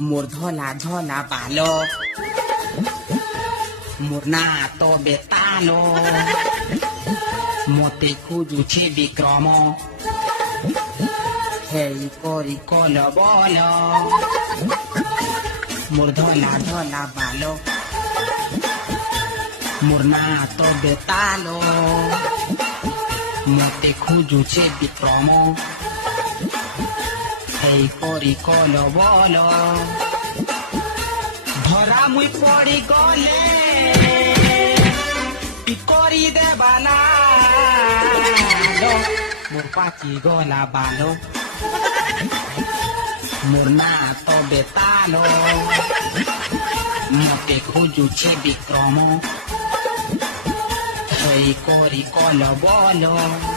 মোর ধলা ধলা বালো মোর না তো বেতালো মতে খুঁজুছে বিক্রম হেই করি কল বল মোর ধলা ধলা বালো মোর না তো বেতালো মতে খুঁজুছে বিক্রম হেই করি কল বল ধরা মুই পড়ি গলে করি দেবানা মোর পাচি গলা বালো মোর না তো বেতালো মতে খুঁজুছে বিক্রম হেই করি কল বল